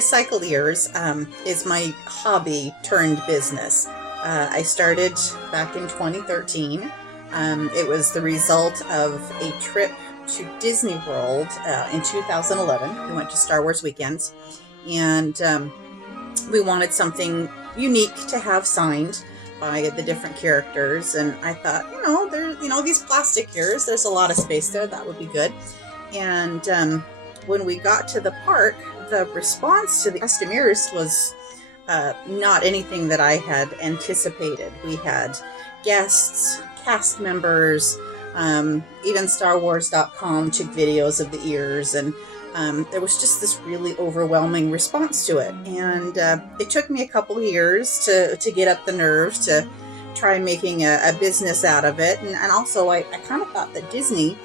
RecyclEARS is my hobby turned business. I started back in 2013. It was the result of a trip to Disney World in 2011. We went to Star Wars weekends, and we wanted something unique to have signed by the different characters. And I thought, these plastic ears, there's a lot of space there. That would be good. And when we got to the park, the response to the custom ears was not anything that I had anticipated. We had guests, cast members, even StarWars.com took videos of the ears, and there was just this really overwhelming response to it. And it took me a couple of years to get up the nerve to try making a business out of it. And also I kind of thought that Disney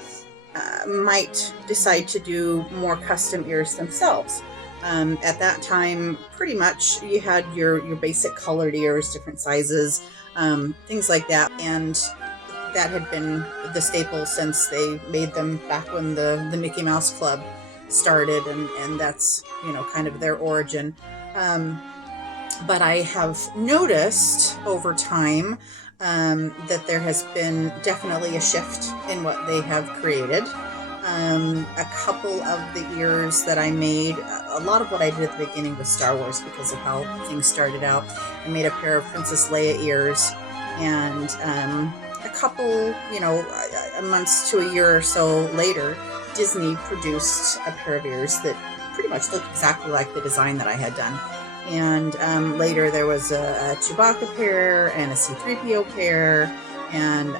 might decide to do more custom ears themselves. At that time, pretty much you had your basic colored ears, different sizes, things like that. And that had been the staple since they made them back when the Mickey Mouse Club started, and that's, kind of their origin. But I have noticed over time that there has been definitely a shift in what they have created. A couple of the ears that I made, a lot of what I did at the beginning was Star Wars because of how things started out. I made a pair of Princess Leia ears, and a couple, months to a year or so later, Disney produced a pair of ears that pretty much looked exactly like the design that I had done. And later there was a Chewbacca pair and a C-3PO pair, and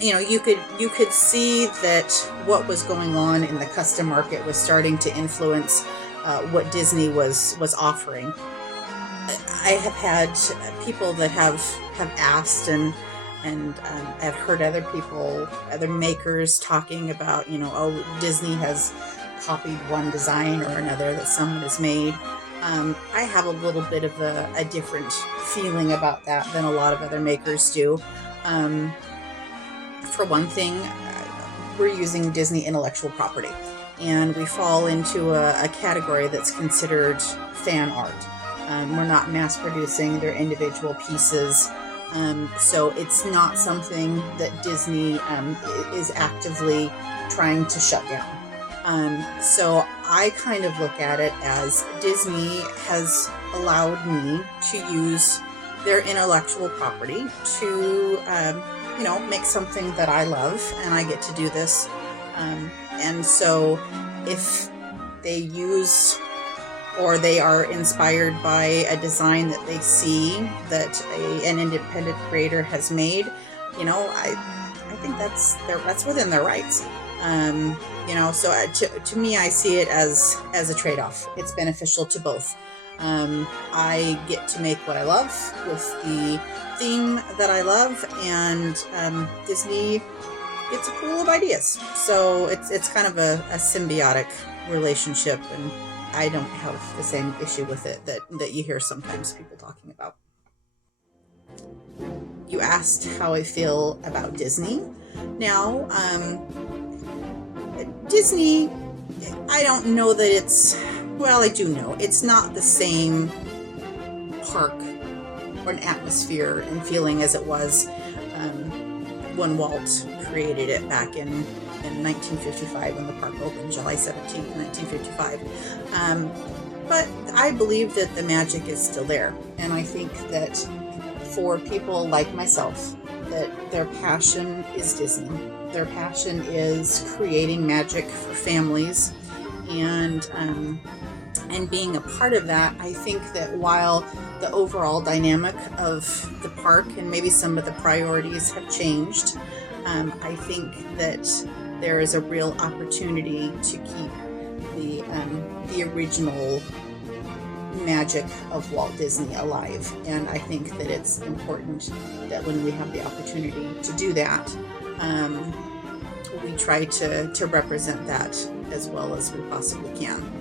you could see that what was going on in the custom market was starting to influence what Disney was offering. I have had people that have asked, and I've heard other makers talking about, Disney has copied one design or another that someone has made. I have a little bit of a different feeling about that than a lot of other makers do. For one thing, we're using Disney intellectual property, and we fall into a category that's considered fan art. We're not mass producing their individual pieces. So it's not something that Disney is actively trying to shut down. So I kind of look at it as Disney has allowed me to use their intellectual property to, make something that I love, and I get to do this. And so if they use or they are inspired by a design that they see that an independent creator has made, I think that's within their rights. So to me, I see it as a trade-off. It's beneficial to both. I get to make what I love with the theme that I love, and Disney gets a pool of ideas. So it's kind of a symbiotic relationship, and I don't have the same issue with it that you hear sometimes people talking about. You asked how I feel about Disney. Now, Disney, I don't know that I do know. It's not the same park or an atmosphere and feeling as it was when Walt created it back in 1955 when the park opened, July 17th, 1955. But I believe that the magic is still there. And I think that for people like myself, that their passion is Disney. Their passion is creating magic for families, and being a part of that. I think that while the overall dynamic of the park and maybe some of the priorities have changed, I think that there is a real opportunity to keep the original magic of Walt Disney alive. And I think that it's important that when we have the opportunity to do that, we try to represent that as well as we possibly can.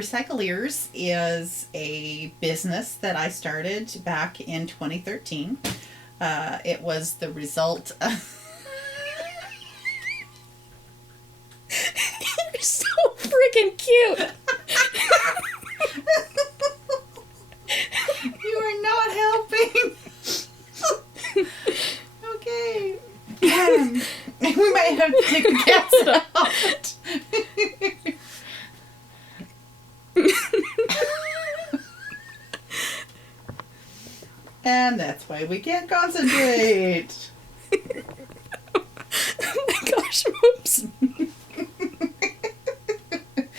RecyclEARS is a business that I started back in 2013. It was the result of... You're so freaking cute. You are not helping. Okay. We might have to take the cast out. And that's why we can't concentrate. Oh my gosh, oops.